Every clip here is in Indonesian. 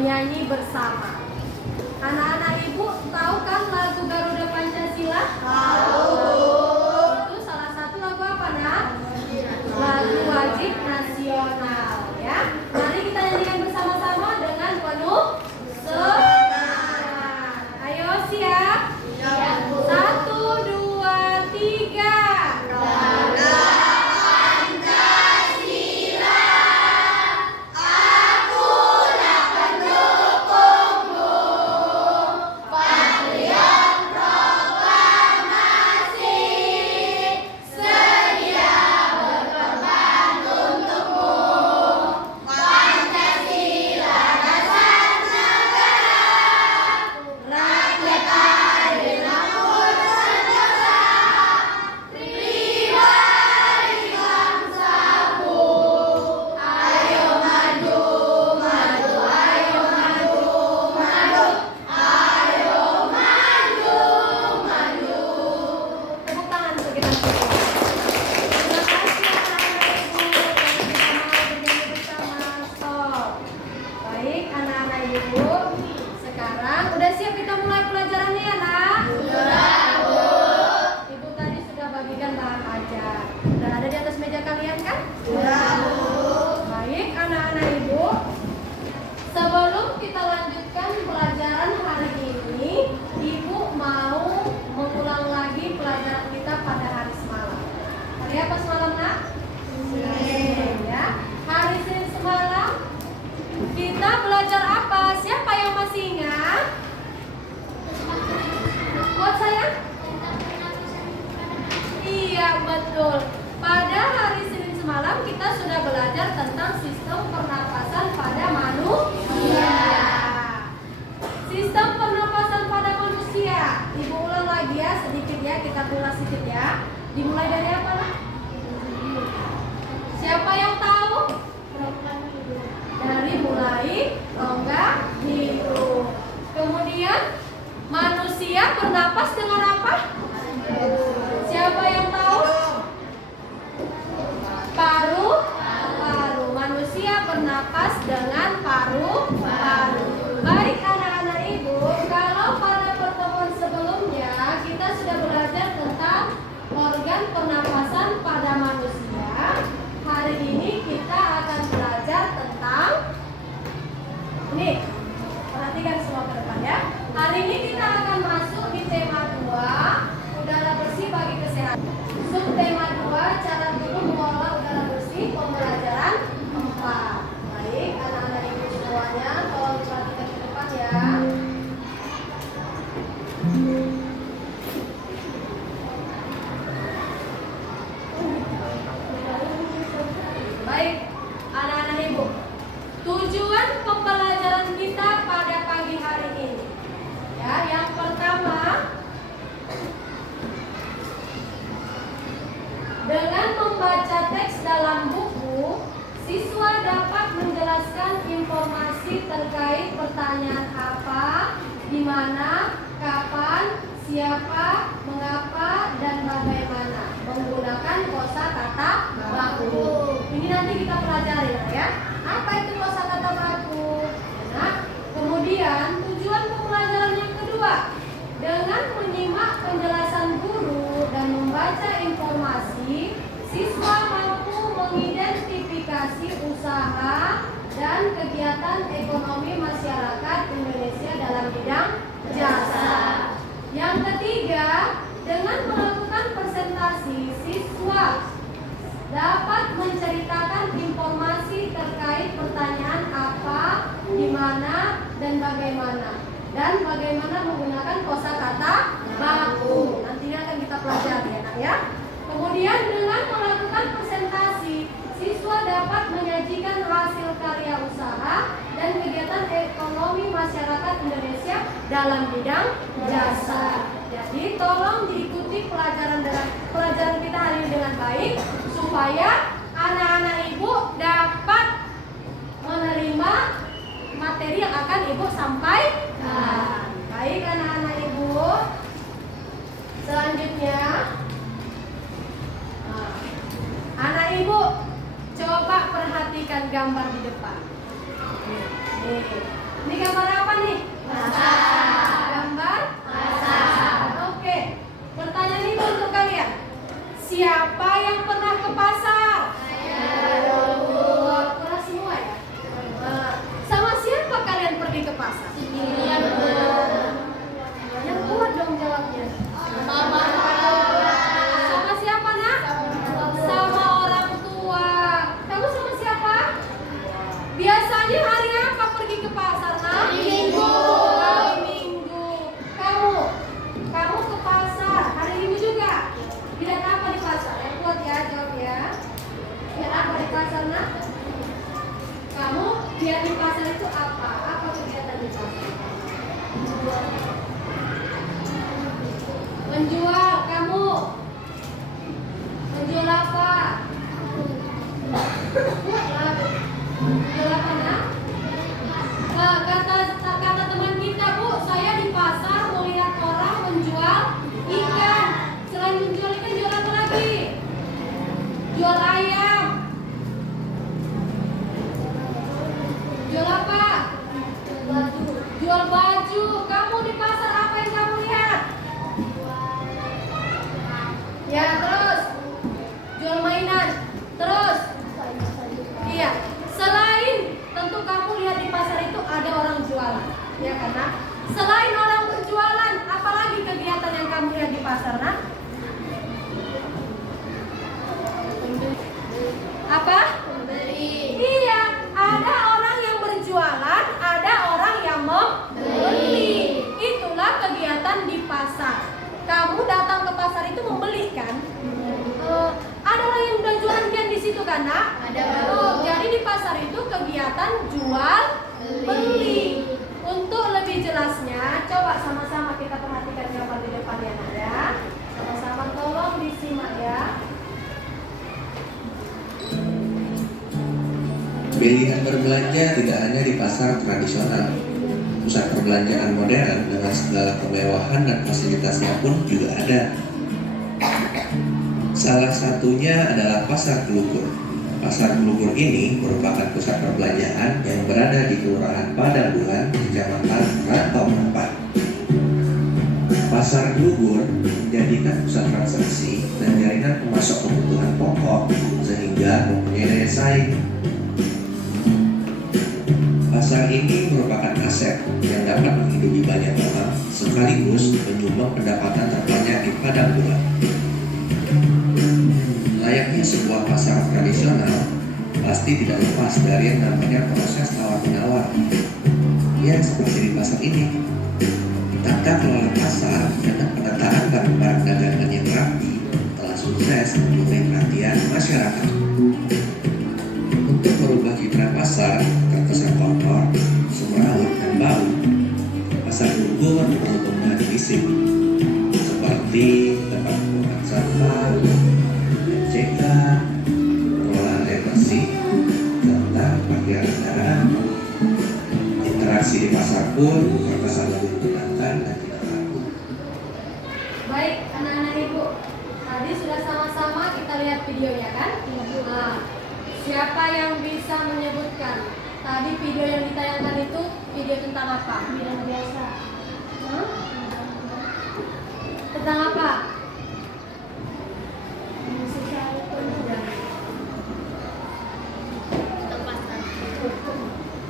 menyanyi bersama. Anak-anak ibu tahu kan lagu Garuda Pancasila? Tahu. Itu salah satu lagu apa, Nak? Lagu wajib nasional, ya. Mari kita nyanyikan bersama-sama dengan penuh semangat. Ayo siap? Satu, dua, tiga. Betul. Pada hari Senin semalam kita sudah belajar tentang sistem pernapasan pada manusia. Sistem pernapasan pada manusia. Ibu ulang lagi ya sedikit ya, kita ulas sedikit ya. Dimulai dari apa lah? Siapa yang tahu? Dari mulai rongga hidung. Kemudian manusia bernapas dengan apa? Siapa yang tahu? Paru-paru. Manusia bernapas dengan paru-paru. Baik anak-anak ibu, kalau pada pertemuan sebelumnya kita sudah belajar tentang organ pernapasan pada manusia. Hari ini kita akan belajar tentang ini. Perhatikan semua ke depan ya. Hari ini kita akan masuk di tema 2, udara bersih bagi kesehatan. Subtema 2, cara tubuh mengolah udara bersih, pembelajaran 4. Baik, anak-anak ibu semuanya, tolong diperhatikan ke depan ya. Baik, anak-anak ibu, tujuan pembelajaran kita pada pagi hari ini. Ya, yang pertama, dengan membaca teks dalam buku, siswa dapat menjelaskan informasi terkait pertanyaan apa, di mana, kapan, siapa, mengapa, dan bagaimana menggunakan kosakata baku. Ini nanti kita pelajari ya. Apa itu kosakata baku? Nah, kemudian tujuan pembelajaran yang kedua, dengan menyimak penjelasan guru dan membaca informasi, siswa mampu mengidentifikasi usaha dan kegiatan ekonomi masyarakat Indonesia dalam bidang jasa. Yang ketiga, dengan melakukan presentasi, siswa dapat menceritakan informasi terkait pertanyaan apa, di mana, dan bagaimana menggunakan kosakata baku. Nantinya akan kita pelajari ya, Nak ya. Kemudian dengan melakukan presentasi, siswa dapat menyajikan hasil karya usaha dan kegiatan ekonomi masyarakat Indonesia dalam bidang jasa. Jadi tolong diikuti pelajaran kita hari ini dengan baik supaya anak-anak ibu dapat menerima materi yang akan ibu sampaikan. Baik anak-anak ibu, selanjutnya anak ibu coba perhatikan gambar di depan. Nih, Ini gambar apa nih? Pasar. Gambar pasar. Oke. Pertanyaan ini untuk kalian. Siapa yang pernah ke pasar? Pernah semua ya? Sama siapa kalian pergi ke pasar? Yang kuat dong jawabnya. Sama siapa nak? Sama orang tua. Kamu sama siapa? Biasanya hari apa pergi ke pasar nak? Hari Minggu. Hari Minggu. Kamu ke pasar hari Minggu juga? Lihat apa di pasar? Yang kuat ya jawab ya. Lihat apa di pasar nak? Kamu lihat di pasar itu apa? Apa kegiatan di pasar? Menjual. Kamu menjual apa? Menjual apa nak? Kata teman kita, Bu, saya di pasar melihat orang menjual ikan. Selain menjual ikan, jual apa lagi? Jual ayam. Jual apa? Jual baju. Kamu di pasar apa yang kamu lihat? Ya, terus jual mainan. Terus iya. Selain tentu kamu lihat di pasar itu ada orang jualan, ya kan nak? Selain orang berjualan, apalagi kegiatan yang kamu lihat di pasar nak? Apa? Membeli. Iya, ada orang yang berjualan, ada orang yang membeli. Itulah kegiatan di pasar. Kamu datang ke pasar itu membeli kan? Ada orang yang udah jualan kan di situ kan nak? Ada. Jadi di pasar itu kegiatan jual beli. Untuk lebih jelasnya, coba sama-sama kita perhatikan gambar di depan ya nak ya. Sama-sama tolong disimak ya. Pilihan berbelanja tidak hanya di pasar tradisional. Pusat perbelanjaan modern dengan segala kemewahan dan fasilitasnya pun juga ada. Salah satunya adalah Pasar Gelugur. Pasar Gelugur ini merupakan pusat perbelanjaan yang berada di Kelurahan Padangbulan, Kecamatan Rantau Mampang. Pasar Gelugur menjadikan pusat transaksi dan jaringan pemasok kebutuhan pokok sehingga mempunyai daya saing. Pasar ini merupakan aset yang dapat menghidupi banyak orang sekaligus menyumbang pendapatan terbanyak di Padangbulan. Layaknya sebuah pasar tradisional, pasti tidak lepas dari yang namanya proses tawar-menawar. Ya, seperti di pasar ini. Tata kelola pasar dengan penataan barang-barang dagangan yang rapi telah sukses menyukai perhatian masyarakat. Untuk merubah citra pasar terkesan kotor, semrawut dan bau, Pasar Gelugur perlu perubahan fisik seperti tempat pembuangan sampah, pencegahan, pengelolaan air bersih, serta parkiran kendaraan. Interaksi di pasar pun terkesan lebih menyenangkan dan tidak kaku. Baik, anak-anak ibu, tadi sudah sama-sama kita lihat videonya kan? Nah, siapa yang bisa menyebutkan tadi video yang ditayangkan itu video tentang apa? Video biasa. Tentang apa?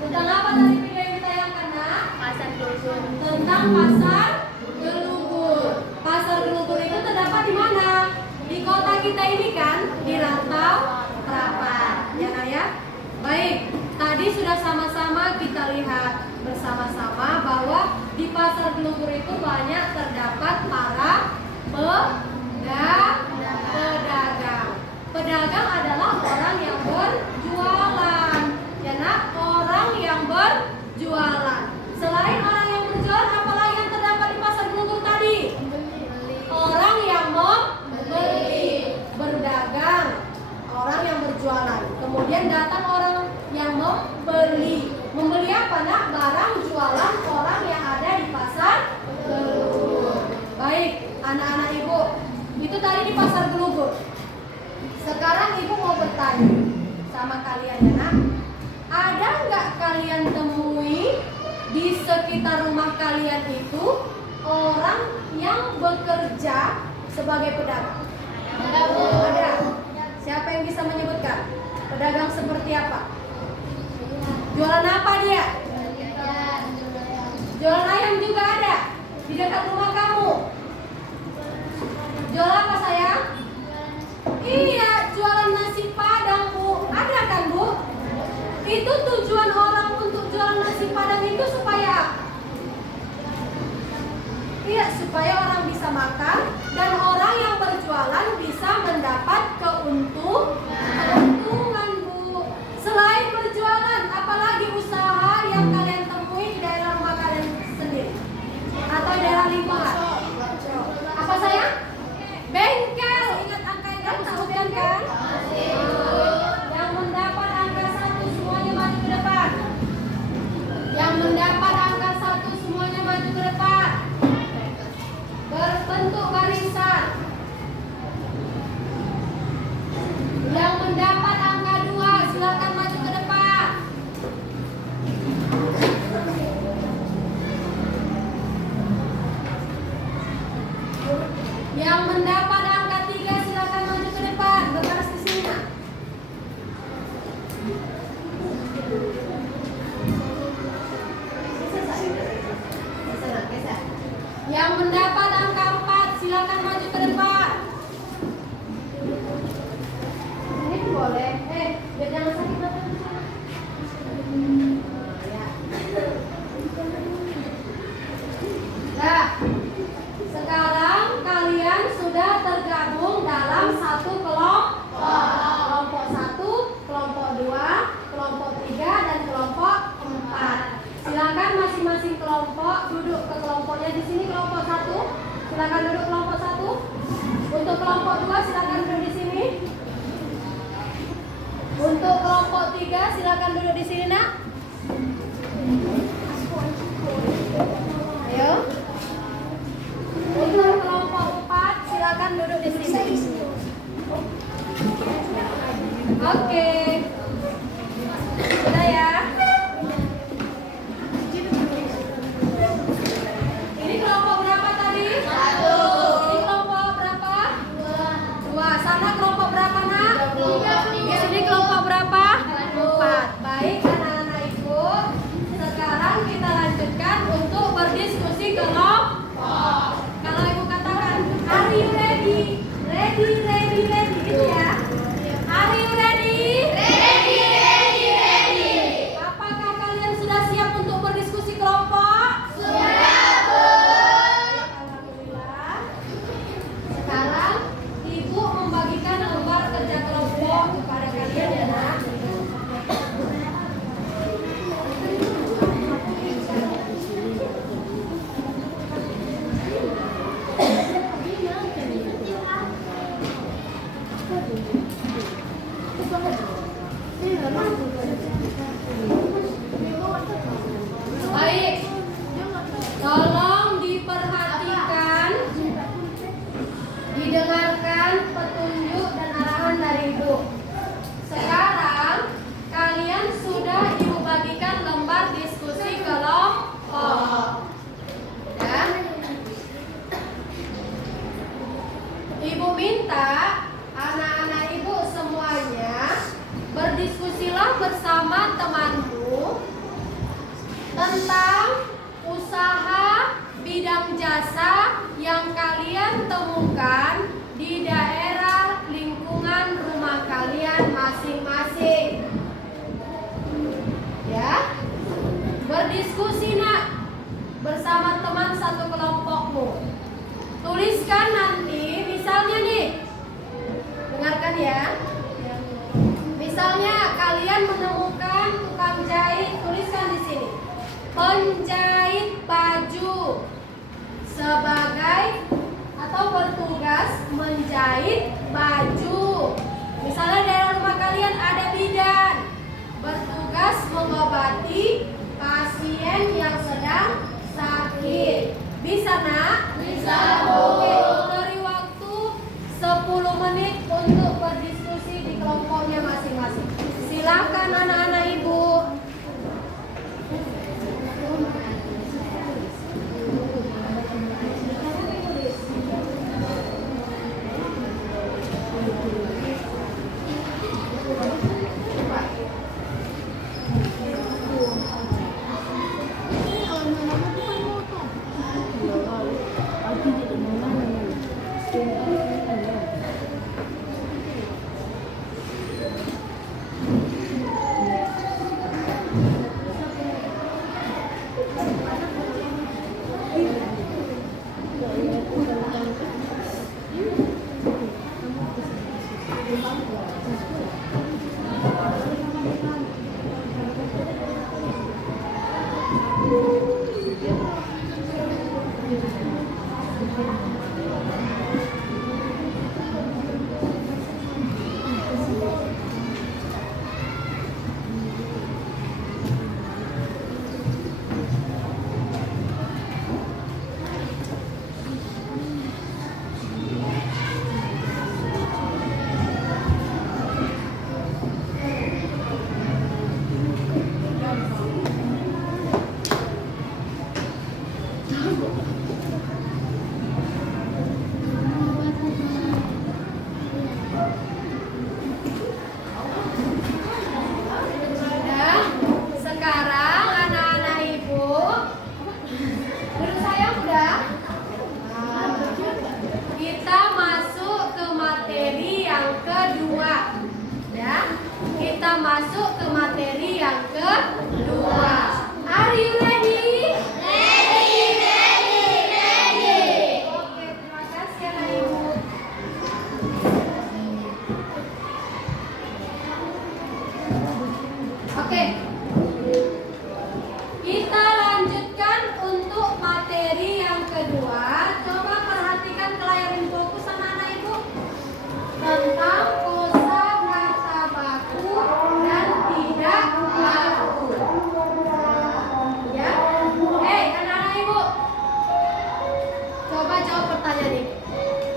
Tentang apa tadi video yang ditayangkan nak? Pasar Gelugur. Tentang Pasar Gelugur. Pasar Gelugur itu terdapat di mana? Di kota kita ini kan, di Rantau Prapat. Ya nak ya? Baik, tadi sudah sama-sama kita lihat bersama-sama bahwa di Pasar Gelugur itu banyak terdapat para pedagang. Pedagang adalah orang yang berjualan. Ya nak, orang yang berjualan. Selain orang yang berjualan, apalagi yang terdapat di Pasar Gelugur tadi? Orang yang membeli, berdagang, orang yang berjualan. Kemudian datang orang yang membeli. Membeli apa nak? Barang jualan orang yang ada di Pasar Gelugur. Baik, anak-anak ibu, itu tadi di Pasar Gelugur. Sekarang ibu mau bertanya sama kalian ya nak, ada nggak kalian temui di sekitar rumah kalian itu orang yang bekerja sebagai pedagang? Ada? Siapa yang bisa menyebutkan? Pedagang seperti apa? Jualan apa dia? Jualan ayam juga ada di dekat rumah kamu. Jualan apa sayang? Iya, jualan nasi padang Bu. Ada kan Bu? Itu tujuan orang untuk jualan nasi padang itu supaya apa? Iya, supaya orang bisa makan dan orang yang berjualan bisa mendapat keuntungan Bu. Selain berjualan, apalagi usaha yang kalian temui di daerah rumah kalian sendiri atau daerah lingkungan? Apa sayang? Bengkel. Ingat angka yang kamu sebutkan kan? Yang mendapat angka 1 semuanya maju ke depan. Yang mendapat angka 1 semuanya maju ke depan. Berbentuk barisan. Yang mendapat angka 2 silakan maju ke depan. Yang mendapat angka 3 silakan maju ke depan. Berbaris di sini nak. Yang mendapat angka 4 silakan maju ke depan. Ini boleh. Biar jangan sakit mata. Ya. Nah, sekarang kalian sudah tergabung dalam satu kelompok. Kelompok 1, kelompok 2, kelompok 3, dan kelompok 4. Silakan masing-masing kelompok duduk ke kelompoknya di sini. Kelompok 1, silakan duduk kelompok 1. Untuk kelompok 2 silakan duduk di sini. Untuk kelompok 3 silakan duduk di sini nak. Ayo. Untuk kelompok 4 silakan duduk di sini. Oke. Sudah ya. Ini kelompok berapa tadi? 1. Ini kelompok berapa? 2. Sana kelompok berapa nak? 3. Di sini kelompok berapa? 4. Baik anak-anak ibu. Sekarang kita lanjutkan untuk berdiskusi kelompok. Kalau ibu katakan, are you ready? Ready, ready, ready. Gitu ya. Are you ready? Ready, ready, ready. Apakah kalian sudah siap untuk berdiskusi kelompok? Sudah, Bu. Alhamdulillah. Sekarang ibu membagikan lembar kerja kelompok kepada kalian ya nak. Baik, tolong diperhatikan, didengarkan petunjuk dan arahan dari ibu. Sekarang kalian sudah ibu bagikan lembar diskusi kelompok. Ya. Ibu minta anak-anak ibu semuanya berdiskusilah bersama temanmu tentang usaha bidang jasa yang kalian temukan di daerah lingkungan rumah kalian masing-masing. Ya, berdiskusi nak bersama teman satu kelompokmu. Tuliskan nanti, misalnya nih, dengarkan ya. Misalnya kalian menemukan tukang jahit, tuliskan di sini. Penjahit baju sebagai atau bertugas menjahit baju. Misalnya daerah rumah kalian ada bidan, bertugas mengobati pasien yang sedang sakit. Bisa nak? Bisa, Bu. Oke, beri waktu 10 menit untuk berdiskusi di kelompoknya masing-masing. Silakan anak-anak ibu. kita masuk ke materi yang kedua. Are you ready? Oke, terima kasih anak ibu. Oke, kita lanjutkan untuk materi yang kedua. Coba perhatikan ke layar infoku sama anak ibu tentang kosakata baku dan tidak baku. Ya, anak-anak ibu, coba jawab pertanyaan ini.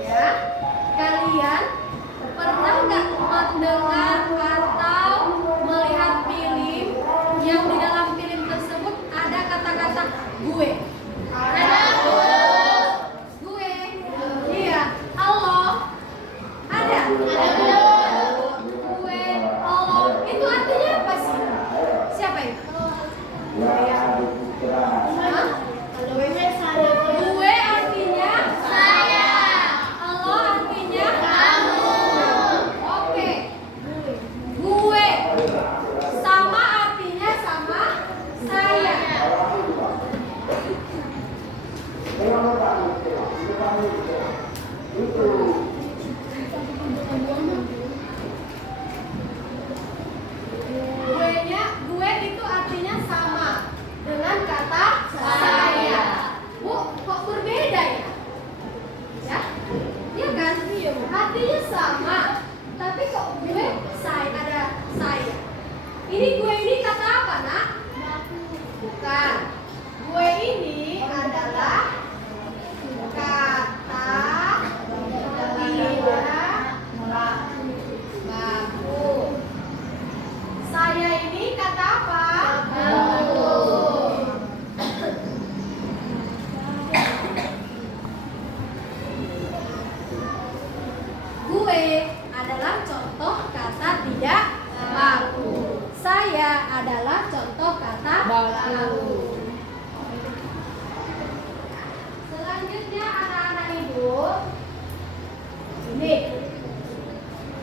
Ya, kalian pernah nggak mendengar atau melihat film yang di dalam film tersebut ada kata-kata gue? Gue, iya. Allah, ada. Gue, Allah, itu artinya apa sih? Siapa itu? Hah? Gue artinya saya. Allah artinya kamu. Oke. Gue sama artinya sama saya. Gue itu artinya sama dengan kata saya. Bu, kok berbeda ya? Ya? Iya kan? Artinya sama. Tapi kok gue saya ada saya. Ini gue ini kata apa, Nak? Bukan. Gue ini adalah kata tidak baku. Saya ini kata apa? Baku. Gue adalah contoh kata tidak baku. Saya adalah contoh kata baku. Selanjutnya anak-anak ibu, ini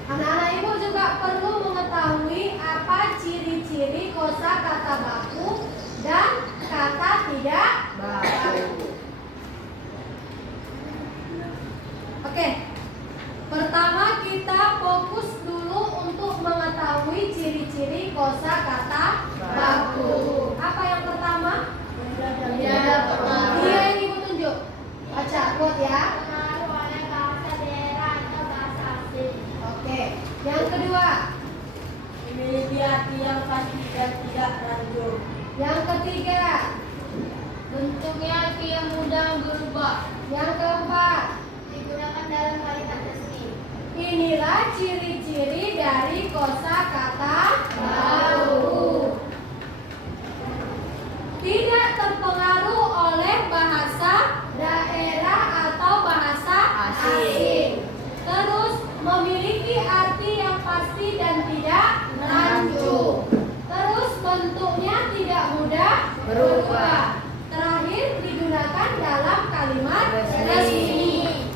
anak-anak ibu juga perlu mengetahui apa ciri-ciri kosakata baku dan kata tidak baku. Oke, pertama kita fokus dulu untuk mengetahui ciri-ciri kosakata baku. Apa yang pertama? Yang pertama. Iya, yang ibu tunjuk. Baca quote ya. Oke, yang kedua. Memiliki arti yang pasti dan tidak ranjau. Yang ketiga. Bentuknya arti yang mudah berubah. Yang keempat. Digunakan dalam kalimat resmi. Inilah ciri-ciri dari kosakata baku. Tidak terpengaruh oleh bahasa daerah atau bahasa asing. Terus memiliki arti yang pasti dan tidak rancu. Terus bentuknya tidak mudah berubah. Terakhir digunakan dalam kalimat resmi.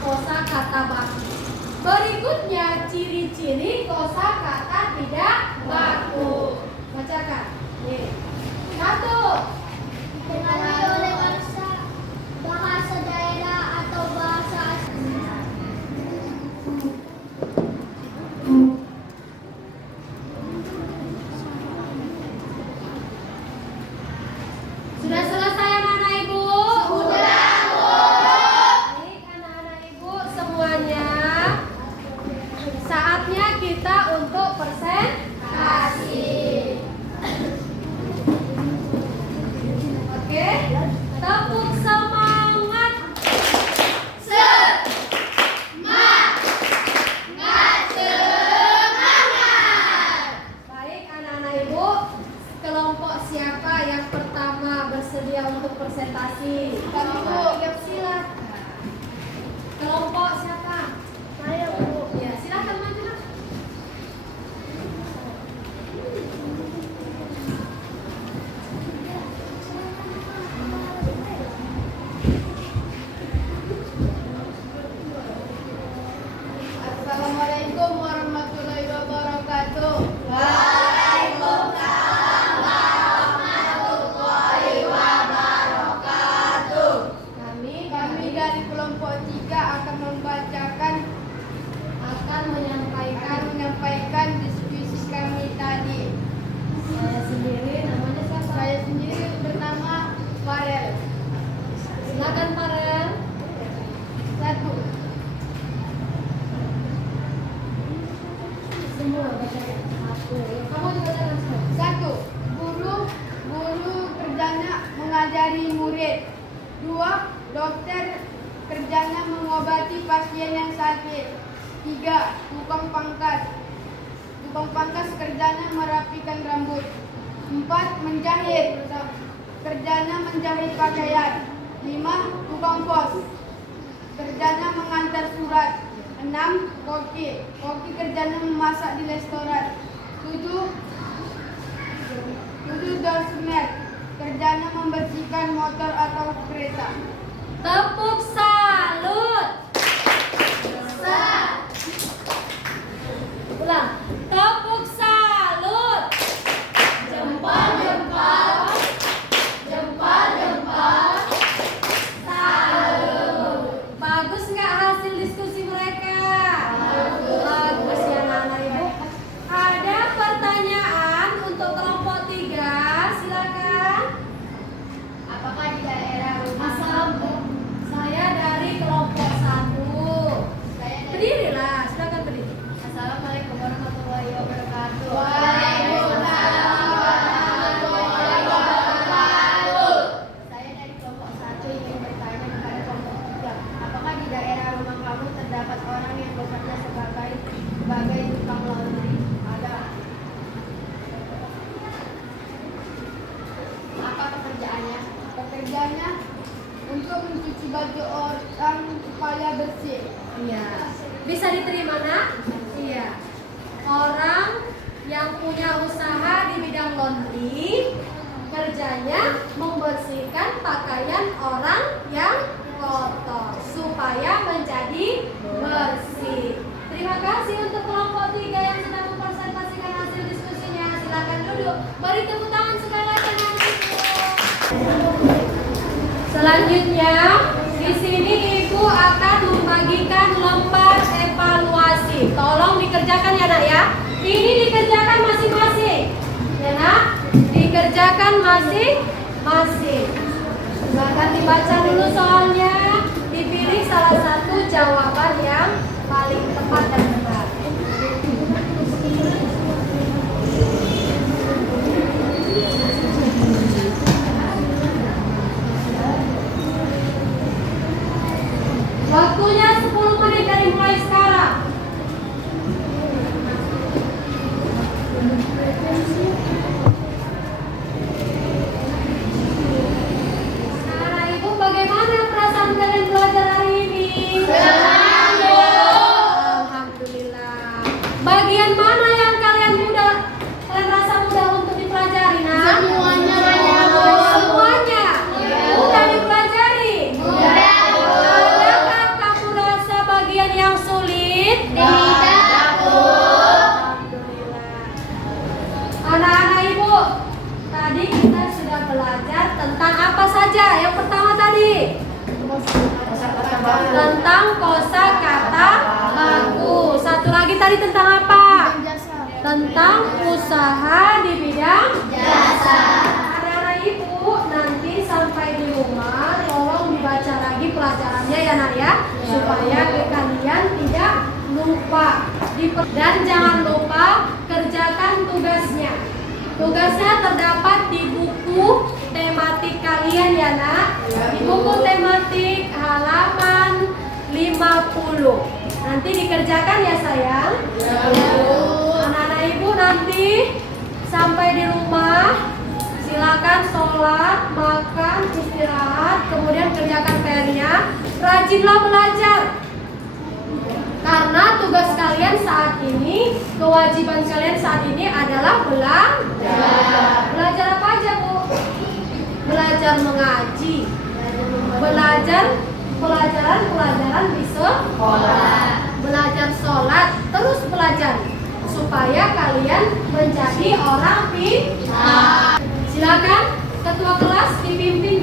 Kosakata baku. Berikutnya ciri-ciri kosakata bacakan. Kamu juga bacakan sekali. 1. Guru kerjanya mengajari murid. 2. Dokter kerjanya mengobati pasien yang sakit. 3. Tukang pangkas kerjanya merapikan rambut. 4. Menjahit kerjanya menjahit pakaian. 5. Tukang pos kerjanya mengantar surat. 6. Koki kerjanya memasak di restoran. 7. Dosmer kerjanya membersihkan motor atau kereta. Tepuk salut. Ulang. Tepuk salut. Jempol. Salut. Bagus nggak hasil diskusi mereka? Bagus ya anak-anak ibu. Ada pertanyaan untuk kelompok 3, silakan. Apakah di daerah rumah Saya dari kelompok 1. saya dari Berdirilah, silakan berdiri. Assalamualaikum warahmatullahi wabarakatuh. Saya dari kelompok 1 ingin bertanya kepada kelompok 3. Apakah di daerah rumah kamu terdapat orang yang bekerja sebagai tukang laundry? Ada. Apa pekerjaannya? Pekerjaannya untuk mencuci baju orang supaya bersih. Iya. Bisa diterima, Nak? Iya. Orang yang punya usaha di bidang laundry, kerjanya membersihkan pakaian orang yang kotor supaya menjadi bersih. Terima kasih untuk kelompok 3 yang sudah mempresentasikan hasil diskusinya. Silakan duduk. Beri tepuk tangan sekali lagi anak-anak ibu. Selanjutnya, di sini Ibu akan membagikan lembar evaluasi. Tolong dikerjakan ya, Nak ya. Ini dikerjakan masing-masing. Ya, Nak? Dikerjakan masing-masing. Silakan dibaca dulu soalnya. Dipilih salah satu jawaban yang paling tepat dan benar. Waktunya 10 menit dari mulai sekarang. Anak-anak ibu, bagaimana perasaan kalian belajar hari ini? Senang, Bu. Alhamdulillah. Bagian mana yang kalian rasa mudah untuk dipelajari, Nak? Semuanya, Bu. Semuanya. Mudah dipelajari. Adakah kamu rasa bagian yang sulit? Tidak, Bu. Alhamdulillah. Anak-anak ibu, tadi kita sudah belajar tentang apa saja? Yang pertama tadi tentang kosakata baku. Satu lagi tadi tentang apa? Tentang usaha di bidang Jasa. Anak-anak ibu, nanti sampai di rumah tolong dibaca lagi pelajarannya ya, Nak ya, supaya kalian tidak lupa. Dan jangan lupa kerjakan tugasnya. Tugasnya terdapat di buku tematik kalian ya, Nak. Di buku tematik halaman 50. Nanti dikerjakan ya, sayang. Anak-anak ibu nanti sampai di rumah silakan sholat, makan, istirahat, kemudian kerjakan PR-nya. Rajinlah belajar. Karena tugas kalian saat ini, kewajiban kalian saat ini adalah belajar. Belajar apa aja, Bu? Belajar mengaji. Belajar pelajaran di sekolah. Belajar sholat, terus belajar supaya kalian menjadi orang pintar. Silakan ketua kelas dipimpin